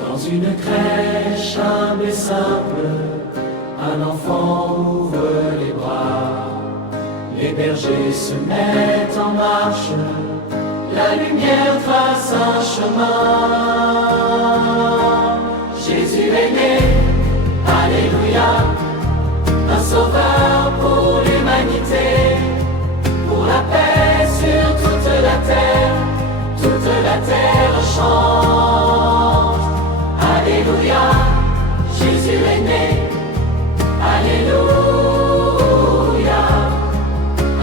Dans une crèche humble et simple, un enfant ouvre les bras. Les bergers se mettent en marche, la lumière trace un chemin. Jésus est né, alléluia, un sauveur pour l'humanité, pour la paix sur toute la terre chante. Alléluia, Jésus est né, alléluia,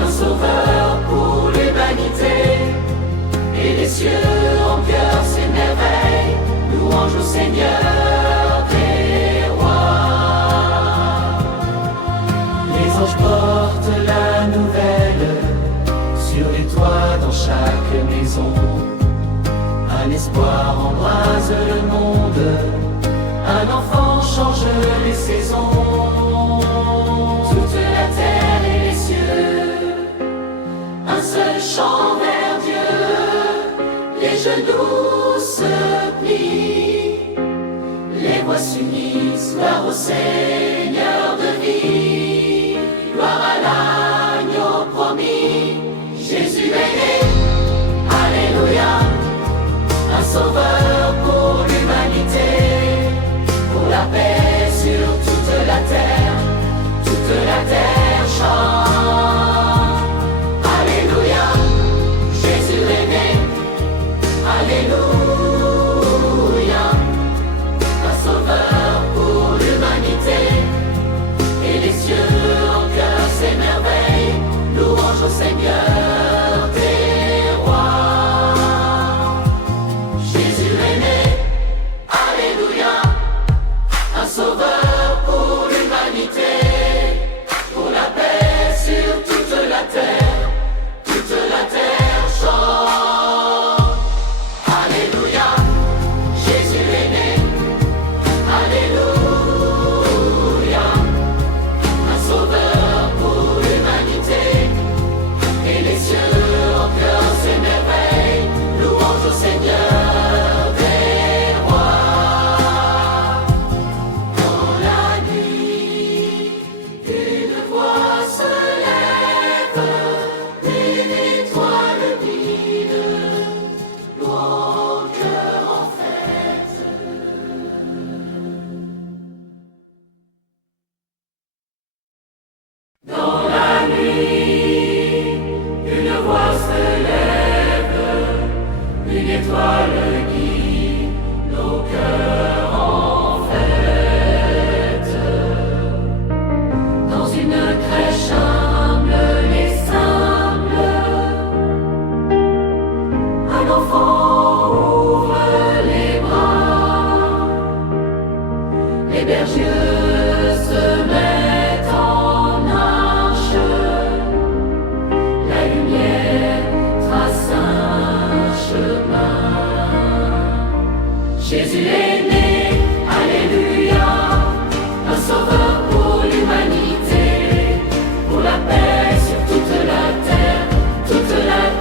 un sauveur pour l'humanité, et les cieux en cœur s'émerveillent, louange au Seigneur des rois. Les anges portent la nouvelle sur les toits dans chaque maison. Un espoir embrase le monde, un enfant change les saisons. Toute la terre et les cieux, un seul chant vers Dieu, les genoux se plient, les voix s'unissent, gloire au Seigneur de vie, gloire à l'agneau promis, Jésus est né, alléluia. Un sauveur pour l'humanité, pour la paix sur toute la terre chante. Alléluia, Jésus est né, alléluia. Un sauveur pour l'humanité, et les cieux en cœur s'émerveillent, louange au Seigneur des rois. Un sauveur pour l'humanité, pour la paix sur toute la terre chante. Alléluia, Jésus est né, alléluia. Un sauveur pour l'humanité, et les cieux en cœur s'émerveillent, louange au Seigneur. Dans la nuit, une voix se lève, une étoile guide nos cœurs en fête. Dans une crèche humble et simple, un enfant ouvre les bras, les bergers se mettent en Jésus est né, alléluia, un sauveur pour l'humanité, pour la paix sur toute la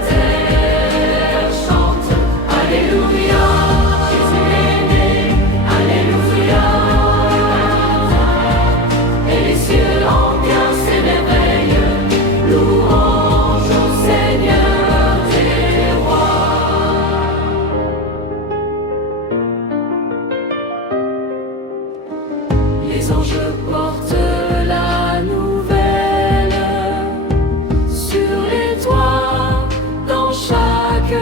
terre chante. Alléluia, Jésus est né, alléluia, et les cieux en cœur s'émerveillent, louange au Seigneur des rois. Les anges portent la nouvelle sur les toits dans chaque